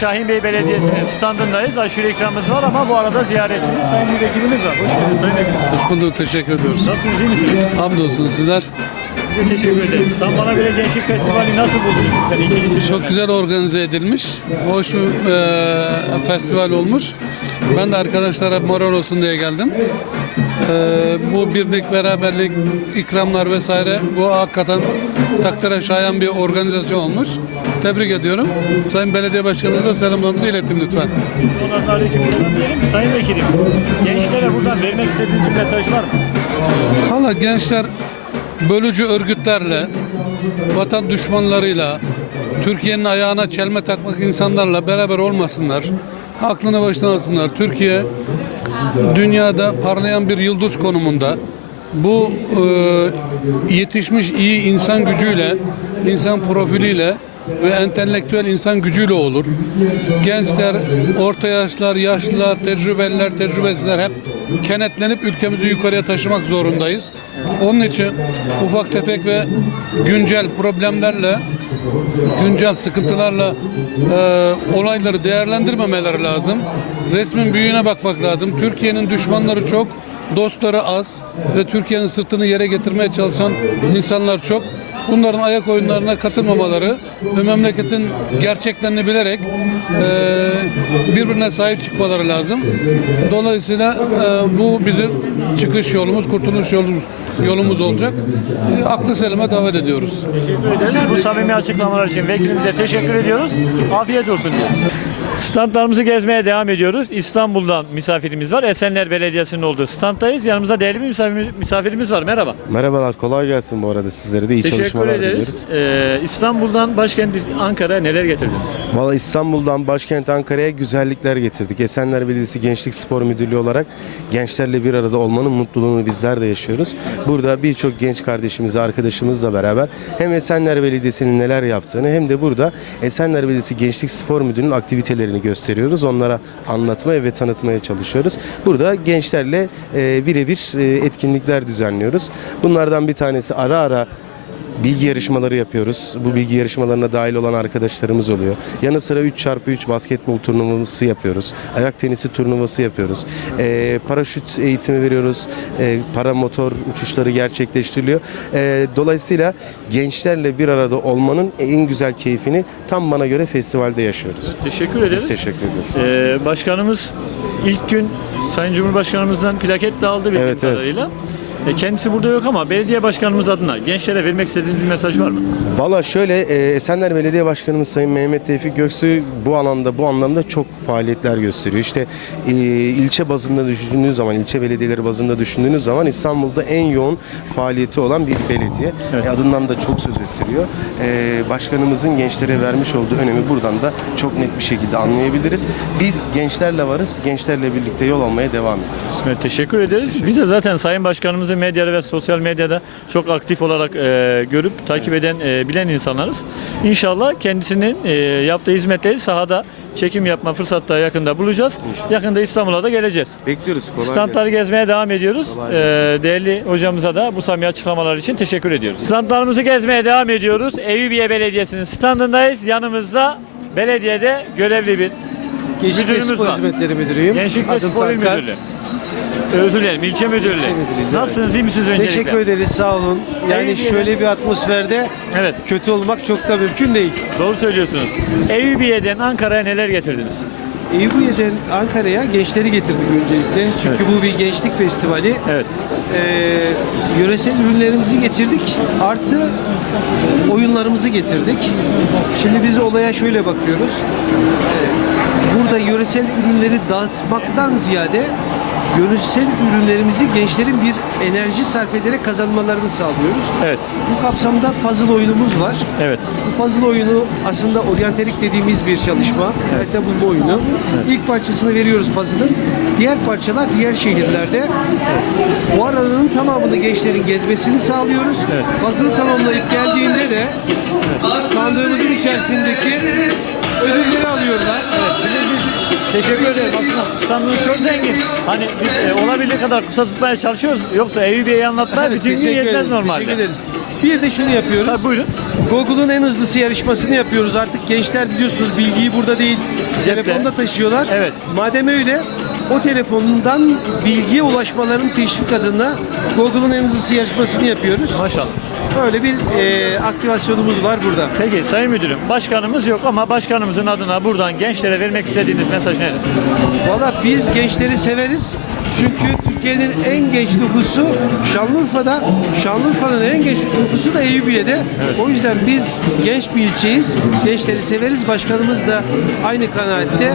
Şahin Bey Belediyesi'nin standındayız. Aşure ikramımız var ama bu arada ziyaretçimiz Sayın vekilimiz var. Hoş geldiniz Sayın Vekilim. Hoş bulduk, teşekkür ediyoruz. Nasılsınız, iyi misiniz? Hamdolsun sizler. Size teşekkür ederiz. Tam bana göre Gençlik Festivali nasıl buldunuz? Sen ikincisi Çok güzel organize edilmiş. Hoş bir e, festival olmuş. Ben de arkadaşlara moral olsun diye geldim. E, bu birlik, beraberlik, ikramlar vesaire bu hakikaten takdire şayan bir organizasyon olmuş. Tebrik ediyorum. Sayın Belediye Başkanımıza selamlarımızı iletin lütfen. Sayın Vekilim, gençlere buradan vermek istediğiniz bir mesaj var mı? Valla gençler bölücü örgütlerle, vatan düşmanlarıyla, Türkiye'nin ayağına çelme takmak insanlarla beraber olmasınlar. Aklını başına alsınlar. Türkiye dünyada parlayan bir yıldız konumunda. Bu e, yetişmiş iyi insan gücüyle, insan profiliyle ve entelektüel insan gücüyle olur. Gençler, orta yaşlar, yaşlılar, tecrübeliler, tecrübesizler hep kenetlenip ülkemizi yukarıya taşımak zorundayız. Onun için ufak tefek ve güncel problemlerle, güncel sıkıntılarla e, olayları değerlendirmemeleri lazım. Resmin büyüğüne bakmak lazım. Türkiye'nin düşmanları çok, dostları az ve Türkiye'nin sırtını yere getirmeye çalışan insanlar çok. Bunların ayak oyunlarına katılmamaları ve memleketin gerçeklerini bilerek e, birbirine sahip çıkmaları lazım. Dolayısıyla e, bu bizim çıkış yolumuz, kurtuluş yolumuz yolumuz olacak. E, aklı selime davet ediyoruz. Bu samimi açıklamalar için vekilimize teşekkür ediyoruz. Afiyet olsun diyoruz. Standlarımızı gezmeye devam ediyoruz. İstanbul'dan misafirimiz var. Esenler Belediyesi'nin olduğu standdayız. Yanımızda değerli bir misafir- misafirimiz var. Merhaba. Merhabalar, kolay gelsin bu arada sizlere de iyi Teşekkür çalışmalar ederiz. diliyoruz. Ee, İstanbul'dan başkent Ankara'ya neler getirdiniz? Valla İstanbul'dan başkent Ankara'ya güzellikler getirdik. Esenler Belediyesi Gençlik Spor Müdürlüğü olarak gençlerle bir arada olmanın mutluluğunu bizler de yaşıyoruz. Burada birçok genç kardeşimizle, arkadaşımızla beraber hem Esenler Belediyesi'nin neler yaptığını hem de burada Esenler Belediyesi Gençlik Spor Müdürlüğü'nün aktivitelerini gösteriyoruz. Onlara anlatmaya ve tanıtmaya çalışıyoruz. Burada gençlerle e, birebir e, etkinlikler düzenliyoruz. Bunlardan bir tanesi ara ara bilgi yarışmaları yapıyoruz. Bu bilgi yarışmalarına dahil olan arkadaşlarımız oluyor. Yanı sıra 3x3 basketbol turnuvası yapıyoruz. Ayak tenisi turnuvası yapıyoruz. Ee, paraşüt eğitimi veriyoruz. Ee, para motor uçuşları gerçekleştiriliyor. Ee, dolayısıyla gençlerle bir arada olmanın en güzel keyfini tam bana göre festivalde yaşıyoruz. Teşekkür ederiz. Biz teşekkür ederiz. Ee, başkanımız ilk gün Sayın Cumhurbaşkanımızdan plaket de aldı bildiğim Evet, evet. E, kendisi burada yok ama belediye başkanımız adına gençlere vermek istediğiniz bir mesaj var mı? Valla şöyle e, Esenler Belediye Başkanımız Sayın Mehmet Tevfik Göksu bu alanda bu anlamda çok faaliyetler gösteriyor. İşte e, ilçe bazında düşündüğünüz zaman, ilçe belediyeleri bazında düşündüğünüz zaman İstanbul'da en yoğun faaliyeti olan bir belediye. Evet. E, adından da çok söz ettiriyor. E, başkanımızın gençlere vermiş olduğu önemi buradan da çok net bir şekilde anlayabiliriz. Biz gençlerle varız, gençlerle birlikte yol almaya devam ediyoruz. Evet, teşekkür ederiz. Biz de zaten Sayın Başkanımızı medyada ve sosyal medyada çok aktif olarak e, görüp takip eden, e, bilen insanlarız. İnşallah kendisinin e, yaptığı hizmetleri sahada çekim yapma fırsatı da yakında bulacağız. Yakında İstanbul'a da geleceğiz. Bekliyoruz. Kolay Standları gezmeye devam ediyoruz. Ee, değerli hocamıza da bu samimi açıklamalar için teşekkür ediyoruz. Standlarımızı gezmeye devam ediyoruz. Eyüpiye Belediyesi'nin standındayız. Yanımızda belediyede görevli bir Gençlik ve Müdürümüz Spor var. Hizmetleri Müdürüyüm. Gençlik ve Adım Spor İl Tankar. Müdürlüğü. Özür dilerim, ilçe müdürlüğü. İlçe müdürüyüz, Nasılsınız, iyi misiniz öncelikle? Teşekkür ederiz, sağ olun. Yani Eyüpiye'den- şöyle bir atmosferde Evet, kötü olmak çok da mümkün değil. doğru söylüyorsunuz. Eyüpiye'den Ankara'ya neler getirdiniz? Eyüpiye'den Ankara'ya gençleri getirdik öncelikle. Çünkü bu bir gençlik festivali. Evet, Ee, yöresel ürünlerimizi getirdik. Artı oyunlarımızı getirdik. Şimdi biz olaya şöyle bakıyoruz. Ee, burada yöresel ürünleri dağıtmaktan ziyade yöresel ürünlerimizi gençlerin bir enerji sarf ederek kazanmalarını sağlıyoruz. evet, Bu kapsamda puzzle oyunumuz var. evet. Bu puzzle oyunu aslında oryantelik dediğimiz bir çalışma. Harita bulma oyunu. İlk parçasını veriyoruz puzzle'ın. Diğer parçalar diğer şehirlerde. Fuar alanının tamamını gençlerin gezmesini sağlıyoruz. Puzzle'ı tamamlayıp geldiğinde de sandığımızın içerisindeki ödülleri alıyorlar. Teşekkür ederim. Aslında standınız çok zengin. Hani biz e, olabildiği kadar kısa tutmaya çalışıyoruz. Yoksa Eyüpiye'yi anlatmaya bütün gün Teşekkür yetmez ederiz, normalde. Teşekkür ederiz. Bir de şunu yapıyoruz. Tabii buyurun. Google'un en hızlısı yarışmasını yapıyoruz. Artık gençler biliyorsunuz bilgiyi burada değil, telefonda taşıyorlar. Evet. Madem öyle o telefonundan bilgiye ulaşmaların teşvik adına Google'un en hızlısı yarışmasını yapıyoruz. Maşallah. Böyle bir e, aktivasyonumuz var burada. Peki Sayın Müdürüm, başkanımız yok ama başkanımızın adına buradan gençlere vermek istediğiniz mesaj nedir? Valla biz gençleri severiz. Çünkü Türkiye'nin en genç nüfusu Şanlıurfa'da, Şanlıurfa'nın en genç nüfusu da Eyüpiye'de. O yüzden biz genç bir ilçeyiz. Gençleri severiz. Başkanımız da aynı kanaatte.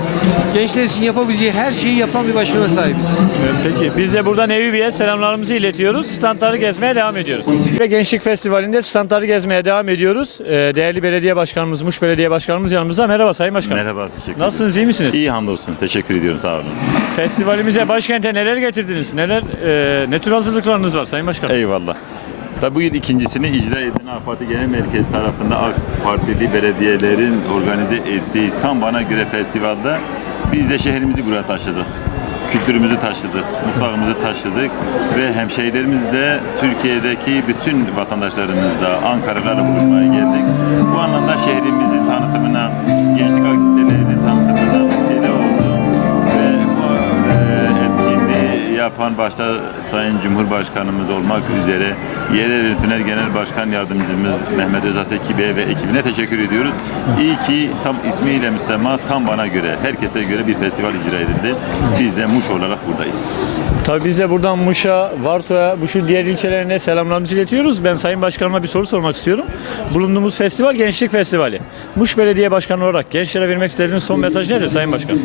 Gençler için yapabileceği her şeyi yapan bir başkana sahibiz. Peki biz de buradan Eyüpiye selamlarımızı iletiyoruz. Standları gezmeye devam ediyoruz. Ve Gençlik Festivali'nde standları gezmeye devam ediyoruz. Ee, Değerli belediye başkanımız, Muş Belediye Başkanımız yanımızda. Merhaba Sayın Başkan. Merhaba, teşekkür ederim. Nasılsınız, iyi misiniz? İyi hamdolsun, teşekkür ediyorum, sağ olun. Festivalimize, başkente neler getirdiniz? Neler, e, ne tür hazırlıklarınız var Sayın Başkan? Eyvallah. Tabii bu yıl ikincisini icra eden AK Parti Genel Merkez tarafında AK Partili belediyelerin organize ettiği tam bana göre festivalde biz de şehrimizi buraya taşıdık. Kültürümüzü taşıdık, mutfağımızı taşıdık ve hemşehrilerimizle Türkiye'deki bütün vatandaşlarımızla Ankara'larla buluşmaya geldik. Bu anlamda şehrimizin tanıtımına, gençlik yapan başta Sayın Cumhurbaşkanımız olmak üzere Yerel Yönetimler Genel Başkan Yardımcımız Mehmet Özas ekibe ve ekibine teşekkür ediyoruz. İyi ki tam ismiyle müsemma tam bana göre, herkese göre bir festival icra edildi. Biz de Muş olarak buradayız. Tabii biz de buradan Muş'a, Varto'ya, bu şu diğer ilçelerine selamlarımızı iletiyoruz. Ben Sayın Başkanıma bir soru sormak istiyorum. Bulunduğumuz festival Gençlik Festivali. Muş Belediye Başkanı olarak gençlere vermek istediğiniz son mesaj nedir Sayın Başkan?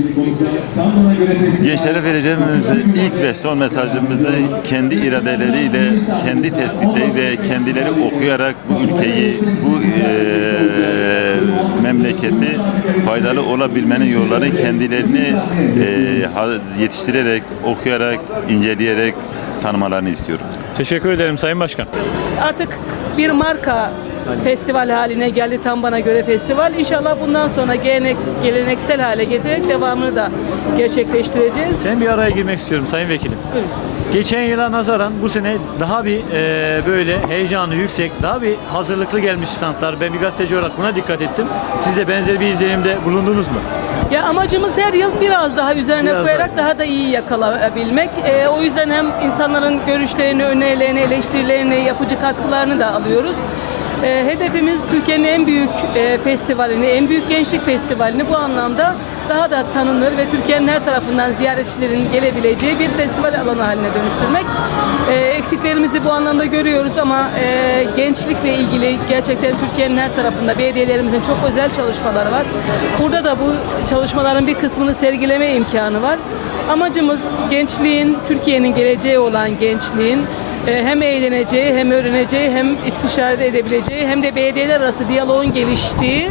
Gençlere vereceğimiz ilk ve son mesajımızı kendi iradeleriyle, kendi tespitleriyle, kendileri okuyarak bu ülkeyi, bu eee, memleketi faydalı olabilmenin yolları kendilerini eee, ha- yetiştirerek, okuyarak, inceleyerek tanımalarını istiyorum. Teşekkür ederim Sayın Başkan. artık bir marka festival haline geldi tam bana göre festival. İnşallah bundan sonra gelenek, geleneksel hale getirerek devamını da gerçekleştireceğiz. Ben bir araya girmek istiyorum Sayın Vekilim. Buyurun. Geçen yıla nazaran bu sene daha bir e, böyle heyecanı yüksek, daha bir hazırlıklı gelmiş standlar. Ben bir gazeteci olarak buna dikkat ettim. Siz de benzer bir izlenimde bulundunuz mu? Ya amacımız her yıl biraz daha üzerine Biraz koyarak daha da iyi yakalayabilmek. Ee, o yüzden hem insanların görüşlerini, önerilerini, eleştirilerini, yapıcı katkılarını da alıyoruz. Ee, hedefimiz Türkiye'nin en büyük e, festivalini, en büyük gençlik festivalini bu anlamda daha da tanınır ve Türkiye'nin her tarafından ziyaretçilerin gelebileceği bir festival alanı haline dönüştürmek. Ee, eksiklerimizi bu anlamda görüyoruz ama e, gençlikle ilgili gerçekten Türkiye'nin her tarafında belediyelerimizin çok özel çalışmaları var. Burada da bu çalışmaların bir kısmını sergileme imkanı var. Amacımız gençliğin, Türkiye'nin geleceği olan gençliğin e, hem eğleneceği, hem öğreneceği, hem istişare edebileceği, hem de belediyeler arası diyaloğun geliştiği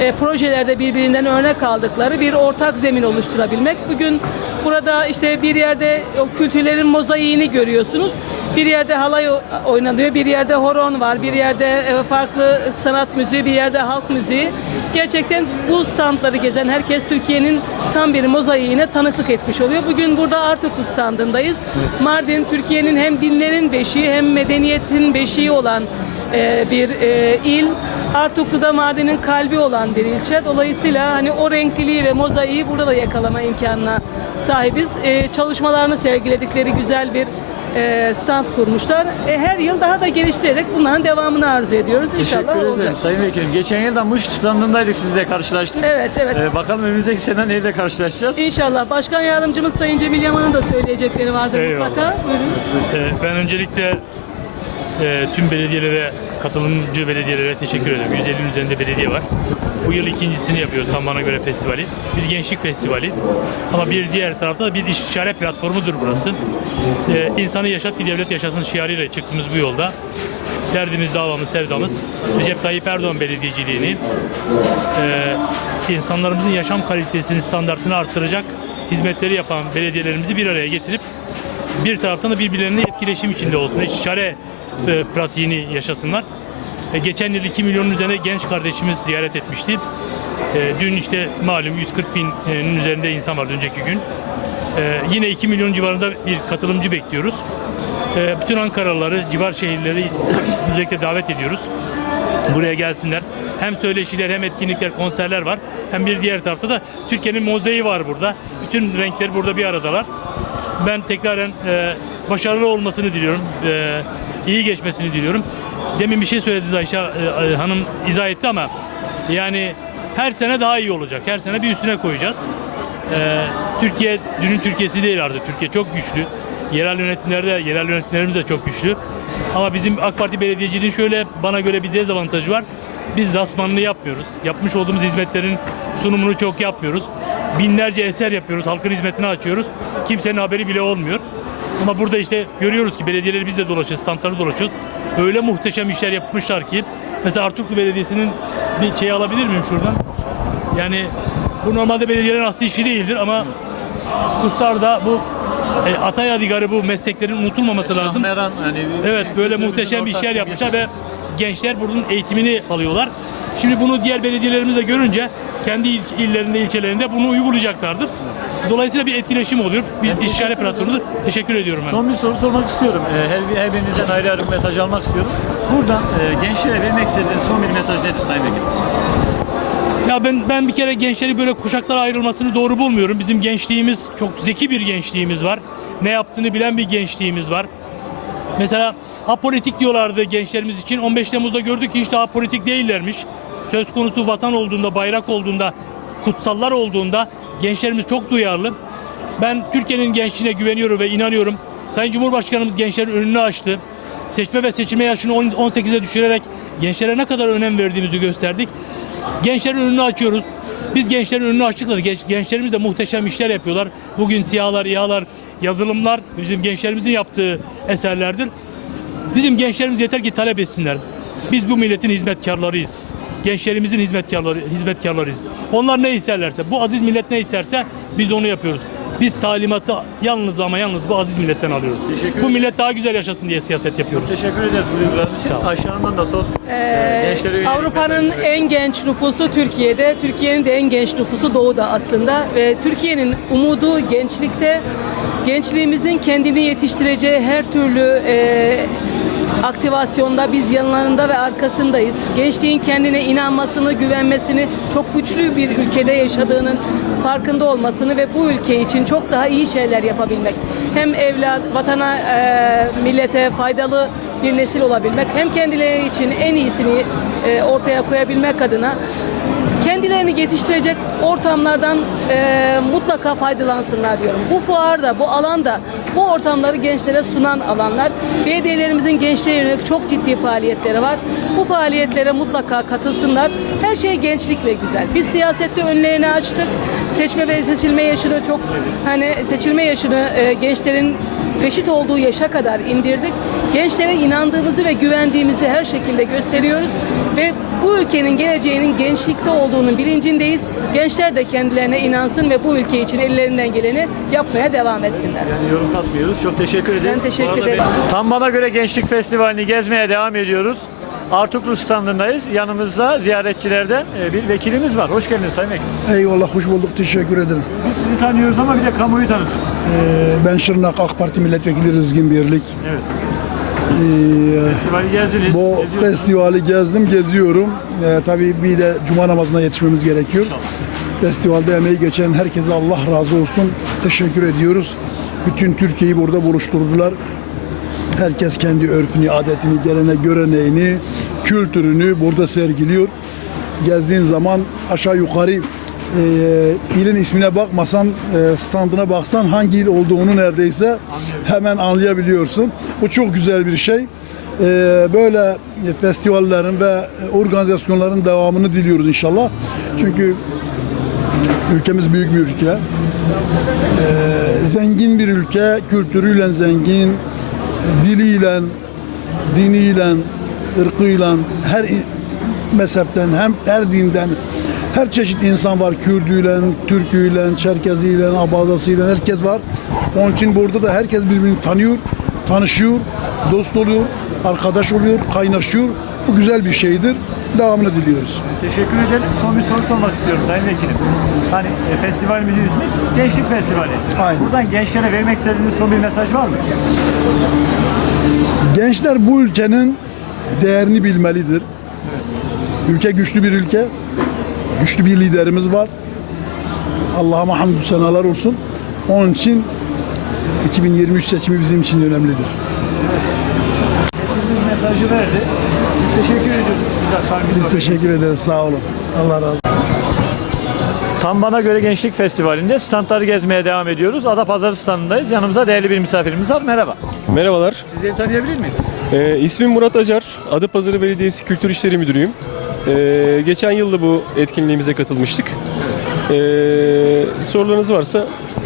e, projelerde birbirinden örnek aldıkları bir ortak zemin oluşturabilmek. Bugün burada işte bir yerde o kültürlerin mozaiğini görüyorsunuz. Bir yerde halay oynanıyor, bir yerde horon var, bir yerde e, farklı sanat müziği, bir yerde halk müziği. Gerçekten bu standları gezen herkes Türkiye'nin tam bir mozaiğine tanıklık etmiş oluyor. Bugün burada Artuklu standındayız. Mardin Türkiye'nin hem dinlerin beşiği hem medeniyetin beşiği olan e, bir e, il. Artuklu'da Mardin'in kalbi olan bir ilçe. Dolayısıyla hani o renkliliği ve mozaiği burada da yakalama imkanına sahibiz. E, çalışmalarını sergiledikleri güzel bir e, stand kurmuşlar. E, her yıl daha da geliştirerek bunların devamını arzu ediyoruz. İnşallah Teşekkür ederim olacak. Sayın Vekilim. Geçen yılda Muş standındaydık sizle karşılaştık. Evet, evet. Ee, bakalım önümüzdeki sene nerede karşılaşacağız? İnşallah. Başkan Yardımcımız Sayın Cemil Yaman'ın da söyleyecekleri vardır Eyvallah. mutlaka. Buyurun. Ee, Ben öncelikle e, tüm belediyelere, katılımcı belediyelere teşekkür ederim. 150'nin üzerinde belediye var. Bu yıl ikincisini yapıyoruz tam bana göre festivali. Bir gençlik festivali. Ama bir diğer tarafta da bir istişare platformudur burası. Ee, insanı yaşat bir devlet yaşasın şiarıyla çıktığımız bu yolda. Derdimiz, davamız, sevdamız Recep Tayyip Erdoğan belediyeciliğini e, insanlarımızın yaşam kalitesini, standartını arttıracak hizmetleri yapan belediyelerimizi bir araya getirip bir taraftan da birbirlerine etkileşim içinde olsun. İstişare e, pratiğini yaşasınlar. E, geçen yıl 2 milyonun üzerine genç kardeşimiz ziyaret etmişti. E, dün işte malum 140 binin üzerinde insan vardı önceki gün. E, yine 2 milyon civarında bir katılımcı bekliyoruz. bütün Ankaralıları, civar şehirleri özellikle davet ediyoruz. Buraya gelsinler. Hem söyleşiler hem etkinlikler, konserler var. Hem bir diğer tarafta da Türkiye'nin mozaiği var burada. Bütün renkleri burada bir aradalar. Ben tekraren e, başarılı olmasını diliyorum. E, iyi geçmesini diliyorum. Demin bir şey söyledi Ayşe e, e, Hanım izah etti ama yani her sene daha iyi olacak. Her sene bir üstüne koyacağız. E, Türkiye dünün Türkiye'si değil artık. Türkiye çok güçlü. Yerel yönetimlerde, yerel yönetimlerimiz de çok güçlü. Ama bizim AK Parti belediyeciliğin şöyle bana göre bir dezavantajı var. Biz lasmanını yapmıyoruz. Yapmış olduğumuz hizmetlerin sunumunu çok yapmıyoruz. Binlerce eser yapıyoruz. Halkın hizmetine açıyoruz. Kimsenin haberi bile olmuyor. Ama burada işte görüyoruz ki belediyeleri biz de dolaşıyoruz, standları dolaşıyoruz. Öyle muhteşem işler yapmışlar ki. Mesela Artuklu Belediyesi'nin bir şey alabilir miyim şuradan? Yani bu normalde belediyelerin asli işi değildir ama Kustar'da bu e, Atay Yadigarı bu mesleklerin unutulmaması lazım. Şahmeran, hani Evet böyle muhteşem işler ortak yapmışlar ve gençler bunun eğitimini alıyorlar. Şimdi bunu diğer belediyelerimiz de görünce kendi il- illerinde, ilçelerinde bunu uygulayacaklardır. Dolayısıyla bir etkileşim oluyor. Bir işgale platformudur. Teşekkür ediyorum ben. Son bir soru sormak istiyorum. Ee, Her, her birinizden ayrı ayrı bir mesaj almak istiyorum. Buradan e, gençlere vermek istediğiniz son bir mesaj nedir Sayın Vekilim? Ya ben ben bir kere gençleri böyle kuşaklara ayrılmasını doğru bulmuyorum. Bizim gençliğimiz çok zeki bir gençliğimiz var. Ne yaptığını bilen bir gençliğimiz var. Mesela apolitik diyorlardı gençlerimiz için. 15 Temmuz'da gördük ki hiç de apolitik değillermiş. Söz konusu vatan olduğunda, bayrak olduğunda, kutsallar olduğunda gençlerimiz çok duyarlı. Ben Türkiye'nin gençliğine güveniyorum ve inanıyorum. Sayın Cumhurbaşkanımız gençlerin önünü açtı. Seçme ve seçilme yaşını 10 18'e düşürerek gençlere ne kadar önem verdiğimizi gösterdik. Gençlerin önünü açıyoruz. Biz gençlerin önünü açtık da genç- gençlerimiz de muhteşem işler yapıyorlar. Bugün siyahlar, İHA'lar, yazılımlar bizim gençlerimizin yaptığı eserlerdir. Bizim gençlerimiz yeter ki talep etsinler. Biz bu milletin hizmetkarlarıyız. Gençlerimizin hizmetkarları, hizmetkarlarıyız. Onlar ne isterlerse, bu aziz millet ne isterse biz onu yapıyoruz. Biz talimatı yalnız ama yalnız bu aziz milletten alıyoruz. Bu millet daha güzel yaşasın diye siyaset yapıyoruz. Teşekkür ederiz bu da son Ee, Avrupa'nın en genç nüfusu Türkiye'de, Türkiye'nin de en genç nüfusu Doğu'da aslında ve Türkiye'nin umudu gençlikte, gençliğimizin kendini yetiştireceği her türlü e, aktivasyonda biz yanlarında ve arkasındayız. Gençliğin kendine inanmasını, güvenmesini, çok güçlü bir ülkede yaşadığının farkında olmasını ve bu ülke için çok daha iyi şeyler yapabilmek. Hem evlat, vatana, e, millete faydalı bir nesil olabilmek hem kendileri için en iyisini e, ortaya koyabilmek adına kendilerini yetiştirecek ortamlardan e, mutlaka faydalansınlar diyorum. Bu fuarda, bu alanda bu ortamları gençlere sunan alanlar. Belediyelerimizin gençliğe yönelik çok ciddi faaliyetleri var. Bu faaliyetlere mutlaka katılsınlar. Her şey gençlikle güzel. Biz siyasette önlerini açtık. Seçme ve seçilme yaşını çok hani seçilme yaşını e, gençlerin reşit olduğu yaşa kadar indirdik. Gençlere inandığımızı ve güvendiğimizi her şekilde gösteriyoruz ve bu ülkenin geleceğinin gençlikte olduğunun bilincindeyiz. Gençler de kendilerine inansın ve bu ülke için ellerinden geleni yapmaya devam etsinler. Yani yorum katmıyoruz. Çok teşekkür ederiz. Ben teşekkür ederim. ben- Tam bana göre Gençlik Festivali'ni gezmeye devam ediyoruz. Artuklu standındayız. Yanımızda ziyaretçilerden e, bir vekilimiz var. Hoş geldiniz Sayın Vekilim. Eyvallah hoş bulduk teşekkür ederim. Biz sizi tanıyoruz ama bir de kamuoyu tanısın. Ee, ben Şırnak AK Parti Milletvekili Rızgın Birlik. Evet. Festivali bu festivali gezdim geziyorum. Ee, tabii bir de cuma namazına yetişmemiz gerekiyor. Festivalde emeği geçen herkese Allah razı olsun. Teşekkür ediyoruz. Bütün Türkiye'yi burada buluşturdular. Herkes kendi örfünü, adetini, gelene göreneğini, kültürünü burada sergiliyor. Gezdiğin zaman aşağı yukarı e, ilin ismine bakmasan, e, standına baksan hangi il olduğunu neredeyse hemen anlayabiliyorsun. Bu çok güzel bir şey. E, böyle festivallerin ve organizasyonların devamını diliyoruz inşallah. Çünkü ülkemiz büyük bir ülke. Ee, zengin bir ülke, kültürüyle zengin, diliyle, diniyle, ırkıyla, her mezhepten, hem her dinden, her çeşit insan var. Kürdüyle, Türküyle, Çerkeziyle, Abazasıyla herkes var. Onun için burada da herkes birbirini tanıyor, tanışıyor, dost oluyor, arkadaş oluyor, kaynaşıyor. Bu güzel bir şeydir. Devamını diliyoruz. Teşekkür ederim. Son bir soru sormak istiyorum Sayın Vekilim. Hani e, festivalimizin ismi Gençlik Festivali. Aynen. Buradan gençlere vermek istediğiniz son bir mesaj var mı? Gençler bu ülkenin değerini bilmelidir. Ülke güçlü bir ülke. Güçlü bir liderimiz var. Allah'a hamdü senalar olsun. Onun için 2023 seçimi bizim için önemlidir. Siz mesajı verdi. Biz teşekkür ediyoruz size Biz teşekkür ederiz. Sağ olun. Allah razı olsun. Tam Bana Göre Gençlik Festivali'nde standları gezmeye devam ediyoruz. Adapazarı standındayız. Yanımızda değerli bir misafirimiz var. Merhaba. Merhabalar, Sizleri tanıyabilir miyiz? ee, ismim Murat Acar, Adapazarı Belediyesi Kültür İşleri Müdürüyüm. Ee, geçen yılda bu etkinliğimize katılmıştık. Ee, sorularınız varsa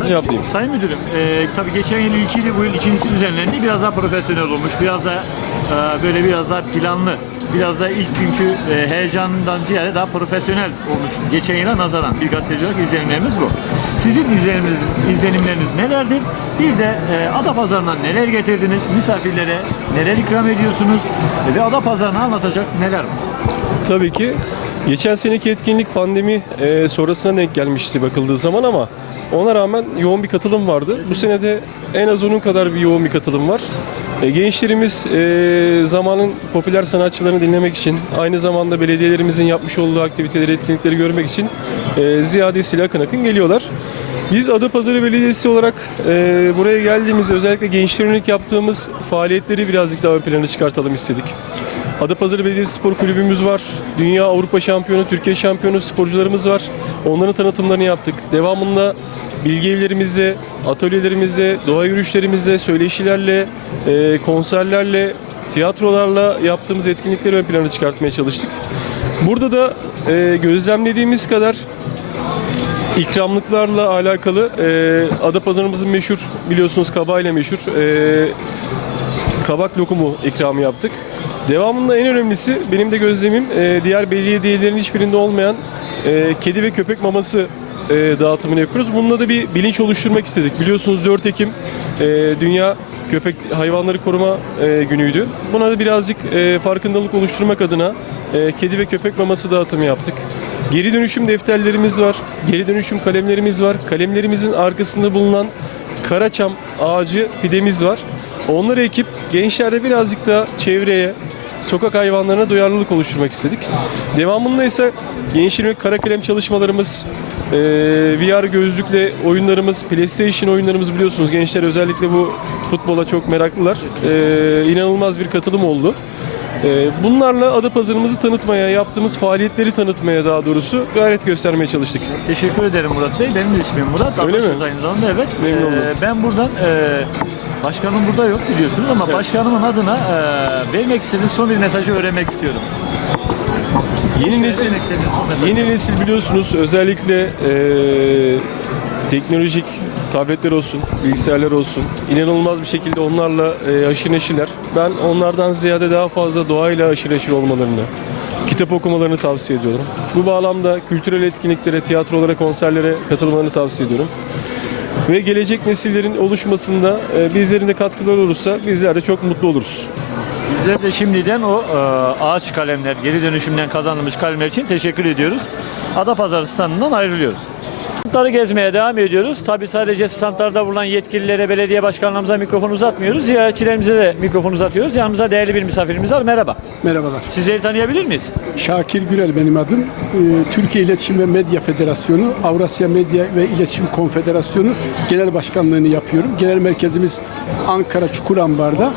cevaplayayım. Sayın Müdürüm, e, tabii geçen yıl ilkiydi, bu yıl ikincisi düzenlendi. Biraz daha profesyonel olmuş, biraz da e, böyle biraz daha planlı, biraz da ilk günkü e, heyecanından ziyade daha profesyonel olmuş. Geçen yıla nazaran bir gazeteci olarak izlenimlerimiz bu. Sizin izlenimleriniz, izlenimleriniz nelerdir? Bir de e, Adapazarı'ndan neler getirdiniz? Misafirlere neler ikram ediyorsunuz? Ve Adapazarı'nı anlatacak neler var? Tabii ki geçen seneki etkinlik pandemi e, sonrasına denk gelmişti bakıldığı zaman ama ona rağmen yoğun bir katılım vardı. Bu sene de en az onun kadar bir yoğun bir katılım var. E, gençlerimiz e, zamanın popüler sanatçılarını dinlemek için, aynı zamanda belediyelerimizin yapmış olduğu aktiviteleri, etkinlikleri görmek için e, ziyadesiyle akın akın geliyorlar. Biz Adapazarı Belediyesi olarak e, buraya geldiğimizde özellikle gençler yönelik yaptığımız faaliyetleri birazcık daha ön plana çıkartalım istedik. Adapazarı Belediyesi Spor Kulübümüz var. Dünya Avrupa Şampiyonu, Türkiye Şampiyonu sporcularımız var. Onların tanıtımlarını yaptık. Devamında bilgi evlerimizde, atölyelerimizde, doğa yürüyüşlerimizde, söyleşilerle, e, konserlerle, tiyatrolarla yaptığımız etkinlikleri ön plana çıkartmaya çalıştık. Burada da e, gözlemlediğimiz kadar ikramlıklarla alakalı e, Adapazarımızın meşhur biliyorsunuz kabayla meşhur e, kabak lokumu ikramı yaptık. Devamında en önemlisi benim de gözlemim e, diğer belediyelerin hiçbirinde olmayan e, kedi ve köpek maması e, dağıtımını yapıyoruz. Bununla da bir bilinç oluşturmak istedik. Biliyorsunuz 4 Ekim e, Dünya Köpek Hayvanları Koruma e, Günü'ydü. Buna da birazcık e, farkındalık oluşturmak adına e, kedi ve köpek maması dağıtımı yaptık. Geri dönüşüm defterlerimiz var, geri dönüşüm kalemlerimiz var. Kalemlerimizin arkasında bulunan karaçam ağacı fidemiz var. Onları ekip gençlerde birazcık da çevreye, sokak hayvanlarına duyarlılık oluşturmak istedik. Devamında ise gençlerin kara kalem çalışmalarımız, eee, VR gözlükle oyunlarımız, PlayStation oyunlarımız biliyorsunuz gençler özellikle bu futbola çok meraklılar. Eee inanılmaz bir katılım oldu. Eee, bunlarla Adapazarı'mızı tanıtmaya, yaptığımız faaliyetleri tanıtmaya daha doğrusu gayret göstermeye çalıştık. Teşekkür ederim Murat Bey. Benim de ismim Murat. Öyle mi? Aynı zamanda evet. Memnun Ee, oldum. ben buradan e, başkanım burada yok biliyorsunuz ama başkanımın adına e, vermek istediğim son bir mesajı öğrenmek istiyorum. Yeni nesil. Yeni nesil biliyorsunuz özellikle eee, teknolojik tabletler olsun, bilgisayarlar olsun inanılmaz bir şekilde onlarla eee aşırı neşirler. Ben onlardan ziyade daha fazla doğayla aşırı neşir olmalarını, kitap okumalarını tavsiye ediyorum. Bu bağlamda kültürel etkinliklere, tiyatrolara, konserlere katılmalarını tavsiye ediyorum. Ve gelecek nesillerin oluşmasında eee, bizlerin de katkıları olursa bizler de çok mutlu oluruz. Bizler de şimdiden o e, ağaç kalemler, geri dönüşümden kazanılmış kalemler için teşekkür ediyoruz. Adapazarı standından ayrılıyoruz. Standları gezmeye devam ediyoruz. Tabi sadece standlarda bulunan yetkililere, belediye başkanlarımıza mikrofon uzatmıyoruz. Ziyaretçilerimize de mikrofon uzatıyoruz. Yanımızda değerli bir misafirimiz var. Merhaba. Merhabalar. Sizleri tanıyabilir miyiz? Şakir Gürel benim adım. Ee, Türkiye İletişim ve Medya Federasyonu, Avrasya Medya ve İletişim Konfederasyonu Genel Başkanlığını yapıyorum. Genel merkezimiz Ankara Çukurambar'da.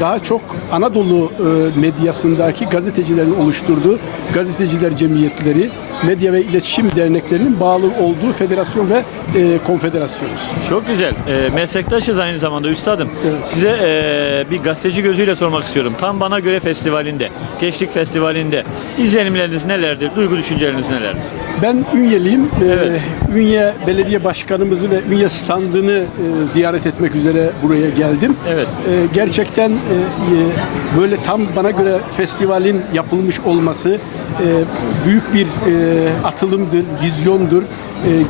Daha çok Anadolu e, medyasındaki gazetecilerin oluşturduğu gazeteciler cemiyetleri, medya ve iletişim derneklerinin bağlı olduğu federasyon ve e, konfederasyonuz. Çok güzel. E, meslektaşız aynı zamanda üstadım. Evet. Size e, bir gazeteci gözüyle sormak istiyorum. Tam Bana Göre Festivali'nde, Gençlik Festivali'nde izlenimleriniz nelerdir, duygu düşünceleriniz nelerdir? Ben Ünyeliyim. Ee, Evet. Ünye Belediye Başkanımızı ve Ünye standını e, ziyaret etmek üzere buraya geldim. Evet. Ee, gerçekten e, e, böyle tam bana göre festivalin yapılmış olması e, büyük bir e, atılımdır, vizyondur.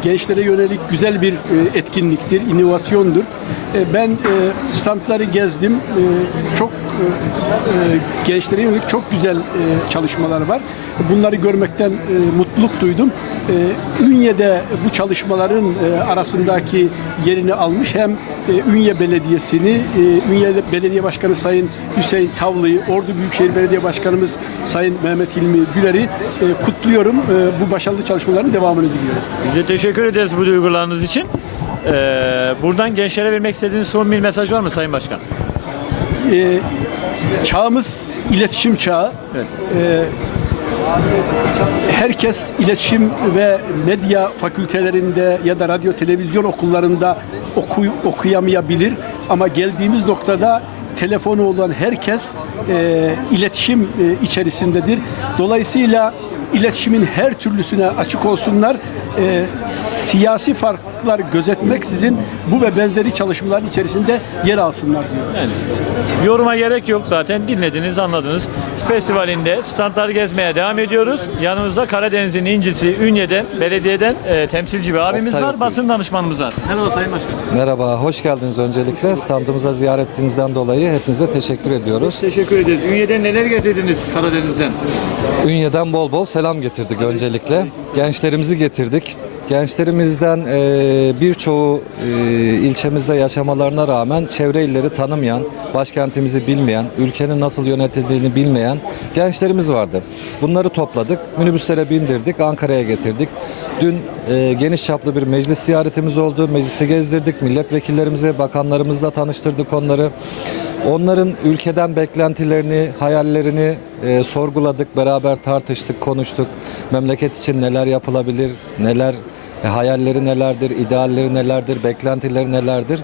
Gençlere yönelik güzel bir e, etkinliktir, inovasyondur. E, ben e, standları gezdim. E, çok e, e, gençlere yönelik çok güzel e, çalışmalar var. Bunları görmekten e, mutluluk duydum. E, Ünye'de bu çalışmaların e, arasındaki yerini almış hem e, Ünye Belediyesi'ni, e, Ünye Belediye Başkanı Sayın Hüseyin Tavlı'yı, Ordu Büyükşehir Belediye Başkanımız Sayın Mehmet Hilmi Güler'i e, kutluyorum. E, bu başarılı çalışmaların devamını diliyoruz. Bize teşekkür ederiz bu duygularınız için. Ee, buradan gençlere vermek istediğiniz son bir mesaj var mı Sayın Başkan? E, çağımız iletişim çağı. Evet. E, herkes iletişim ve medya fakültelerinde ya da radyo televizyon okullarında oku, okuyamayabilir ama geldiğimiz noktada telefonu olan herkes e, iletişim e, içerisindedir. Dolayısıyla iletişimin her türlüsüne açık olsunlar. E, siyasi farklar gözetmeksizin bu ve benzeri çalışmaların içerisinde yer alsınlar diyorum. Yani yoruma gerek yok zaten dinlediniz anladınız. Festivalinde standları gezmeye devam ediyoruz. Yanımızda Karadeniz'in incisi Ünye'den, belediyeden e, temsilci bir abimiz Oktay var, Oktay. basın danışmanımız var. Merhaba Sayın Başkan. Merhaba, hoş geldiniz öncelikle. Standımıza ziyaret ettiğinizden dolayı hepinize teşekkür ediyoruz. Teşekkür ederiz. Ünye'den neler getirdiniz Karadeniz'den? Ünye'den bol bol selam getirdik öncelikle. Gençlerimizi getirdik. Gençlerimizden e, birçoğu e, ilçemizde yaşamalarına rağmen çevre illeri tanımayan, başkentimizi bilmeyen, ülkenin nasıl yönetildiğini bilmeyen gençlerimiz vardı. Bunları topladık, minibüslere bindirdik, Ankara'ya getirdik. Dün e, geniş çaplı bir meclis ziyaretimiz oldu. Meclisi gezdirdik, milletvekillerimize, bakanlarımızla tanıştırdık onları. Onların ülkeden beklentilerini, hayallerini e, sorguladık, beraber tartıştık, konuştuk. Memleket için neler yapılabilir, neler e, hayalleri nelerdir, idealleri nelerdir, beklentileri nelerdir.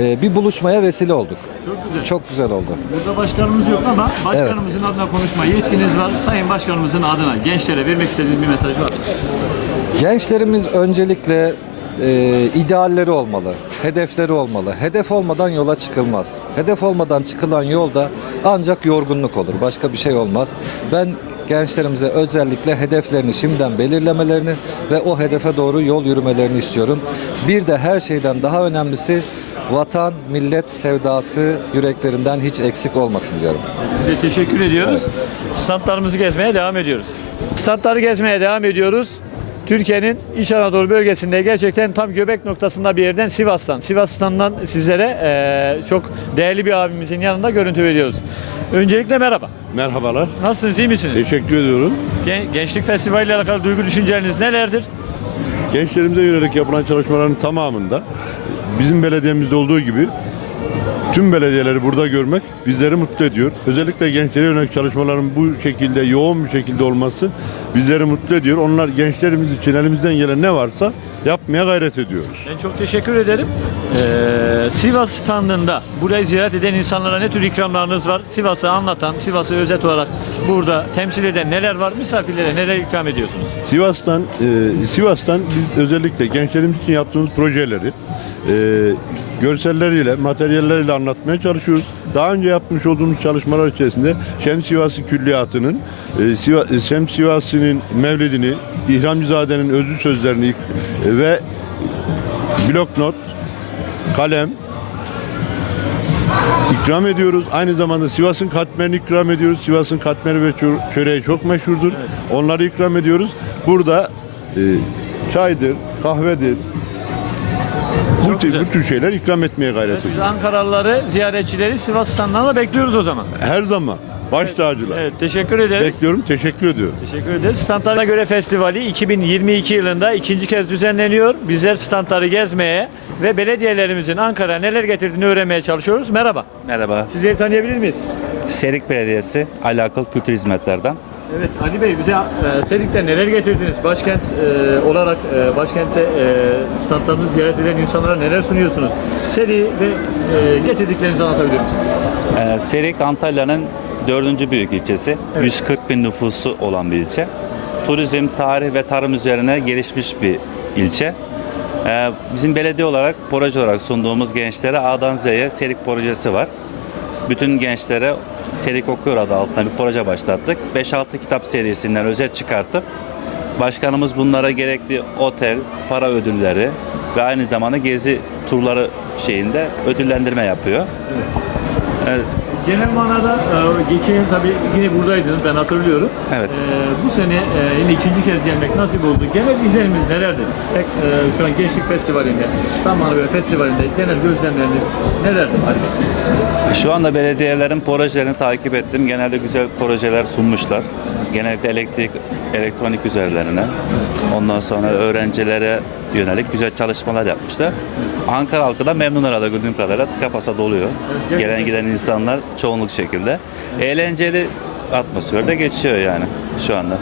E, bir buluşmaya vesile olduk. Çok güzel. Çok güzel oldu. Burada başkanımız yok ama başkanımızın adına konuşma yetkiniz var. Sayın Başkanımızın adına gençlere vermek istediğiniz bir mesaj var. Gençlerimiz öncelikle e, idealleri olmalı, hedefleri olmalı. Hedef olmadan yola çıkılmaz. Hedef olmadan çıkılan yolda ancak yorgunluk olur. Başka bir şey olmaz. Ben gençlerimize özellikle hedeflerini şimdiden belirlemelerini ve o hedefe doğru yol yürümelerini istiyorum. Bir de her şeyden daha önemlisi vatan, millet sevdası yüreklerinden hiç eksik olmasın diyorum. Size teşekkür ediyoruz. Standlarımızı gezmeye devam ediyoruz. Standları gezmeye devam ediyoruz. Türkiye'nin İç Anadolu bölgesinde gerçekten tam göbek noktasında bir yerden Sivas'tan. Sivas'tan sizlere eee, çok değerli bir abimizin yanında görüntü veriyoruz. Öncelikle merhaba. Merhabalar. Nasılsınız, iyi misiniz? Teşekkür ediyorum. Gen- Gençlik Festivali ile alakalı duygu düşünceleriniz nelerdir? Gençlerimize yönelik yapılan çalışmaların tamamında bizim belediyemizde olduğu gibi tüm belediyeleri burada görmek bizleri mutlu ediyor. Özellikle gençlere yönelik çalışmaların bu şekilde yoğun bir şekilde olması bizleri mutlu ediyor. Onlar gençlerimiz için elimizden gelen ne varsa yapmaya gayret ediyoruz. Ben çok teşekkür ederim. Ee, Sivas standında burayı ziyaret eden insanlara ne tür ikramlarınız var? Sivas'ı anlatan, Sivas'ı özet olarak burada temsil eden neler var? Misafirlere neler ikram ediyorsunuz? Sivas'tan e, Sivas'tan biz özellikle gençlerimiz için yaptığımız projeleri e, görselleriyle, materyalleriyle anlatmaya çalışıyoruz. Daha önce yapmış olduğumuz çalışmalar içerisinde Şems Sivasi Külliyatı'nın e, Siva- e, Şems Sivasi'nin mevlidini, İhramcızade'nin özlü sözlerini e, ve bloknot, kalem, ikram ediyoruz. Aynı zamanda Sivas'ın katmerini ikram ediyoruz. Sivas'ın katmeri ve çö- çöreği çok meşhurdur. Onları ikram ediyoruz. Burada e, çaydır, kahvedir. Bu Çok güzel. bu tür şeyler ikram etmeye gayret Evet, biz ediyoruz. Ankaralıları, ziyaretçileri Sivas standına da bekliyoruz o zaman. Her zaman baş tacılar. Evet, teşekkür ederiz. Bekliyorum, teşekkür ediyorum. Teşekkür ederiz. Standlarına göre festivali 2022 yılında ikinci kez düzenleniyor. Bizler standları gezmeye ve belediyelerimizin Ankara'ya neler getirdiğini öğrenmeye çalışıyoruz. Merhaba. Merhaba. Sizleri tanıyabilir miyiz? Serik Belediyesi alakalı kültür hizmetlerden. Evet Ali Bey bize e, Sedik'te neler getirdiniz? Başkent e, olarak e, başkentte e, standlarınızı ziyaret eden insanlara neler sunuyorsunuz? Seri ve e, getirdiklerinizi anlatabilir misiniz? Ee, Serik Antalya'nın dördüncü büyük ilçesi. 140 bin nüfusu olan bir ilçe. Turizm, tarih ve tarım üzerine gelişmiş bir ilçe. Ee, bizim belediye olarak, proje olarak sunduğumuz gençlere A'dan Z'ye Serik projesi var. Bütün gençlere Serik Okuyor adı altında bir proje başlattık. 5-6 kitap serisinden özet çıkartıp Başkanımız bunlara gerekli otel, para ödülleri ve aynı zamanda gezi turları şeyinde ödüllendirme yapıyor. Evet, Genel manada e, geçen yıl tabii yine buradaydınız ben hatırlıyorum. Evet. E, bu sene e, yine ikinci kez gelmek nasip oldu. Genel izlenimiz nelerdi? Tek, e, şu an Gençlik Festivali'nde, tam böyle festivalinde genel gözlemleriniz nelerdi? Ali Bey? Şu anda belediyelerin projelerini takip ettim. Genelde güzel projeler sunmuşlar. Genellikle elektrik, elektronik üzerlerine. Ondan sonra öğrencilere yönelik güzel çalışmalar yapmışlar. Ankara halkı da memnun herhalde gördüğüm kadarıyla tıka basa doluyor. Gelen giden insanlar çoğunluk şekilde. Eğlenceli atmosferde geçiyor yani şu anda.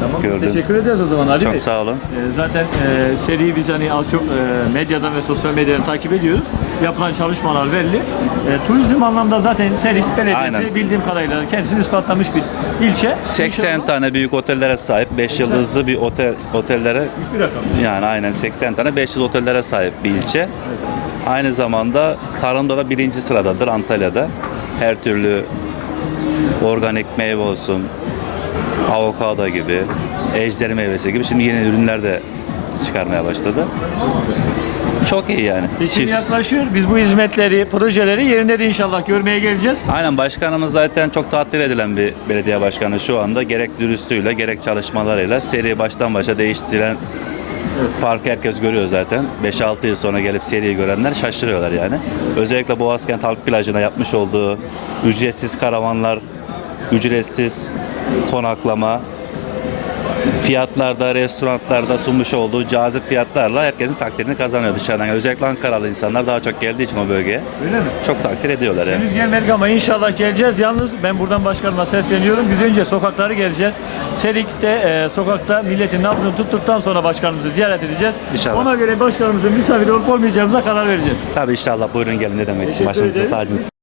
Tamam. Gördüm. Teşekkür ederiz o zaman Ali Çok Bey. sağ olun. E, Zaten e, seriyi biz hani az çok e, medyadan ve sosyal medyadan takip ediyoruz. Yapılan çalışmalar belli. E, turizm anlamda zaten Serik Belediyesi Aynen. bildiğim kadarıyla kendisini ispatlamış bir ilçe. 80 İnşallah tane büyük otellere sahip, 5 yıldızlı bir otel otellere bir rakam. yani aynen 80 tane 5 yıldızlı otellere sahip bir ilçe. Aynı zamanda tarımda da birinci sıradadır Antalya'da. Her türlü organik meyve olsun, avokado gibi, ejderi meyvesi gibi şimdi yeni ürünler de çıkarmaya başladı. Çok iyi yani. Seçim Çift- yaklaşıyor. Biz bu hizmetleri, projeleri yerinde de inşallah görmeye geleceğiz. Aynen başkanımız zaten çok takdir edilen bir belediye başkanı şu anda. Gerek dürüstlüğüyle gerek çalışmalarıyla seriyi baştan başa değiştiren farkı herkes görüyor zaten. 5-6 yıl sonra gelip seriyi görenler şaşırıyorlar yani. Özellikle Boğazkent Halk Plajı'na yapmış olduğu ücretsiz karavanlar, ücretsiz konaklama, fiyatlarda, restoranlarda sunmuş olduğu cazip fiyatlarla herkesin takdirini kazanıyor dışarıdan. Yani özellikle Ankaralı insanlar daha çok geldiği için o bölgeye Öyle mi? çok takdir ediyorlar yani. Henüz gelmedik ama inşallah geleceğiz. Yalnız ben buradan başkanıma sesleniyorum. Biz önce sokakları geleceğiz. Serik'te e, sokakta milletin nabzını tuttuktan sonra başkanımızı ziyaret edeceğiz. İnşallah. Ona göre başkanımızın misafir olup olmayacağımıza karar vereceğiz. Tabii inşallah buyurun gelin ne demek. Başınızı tacınız.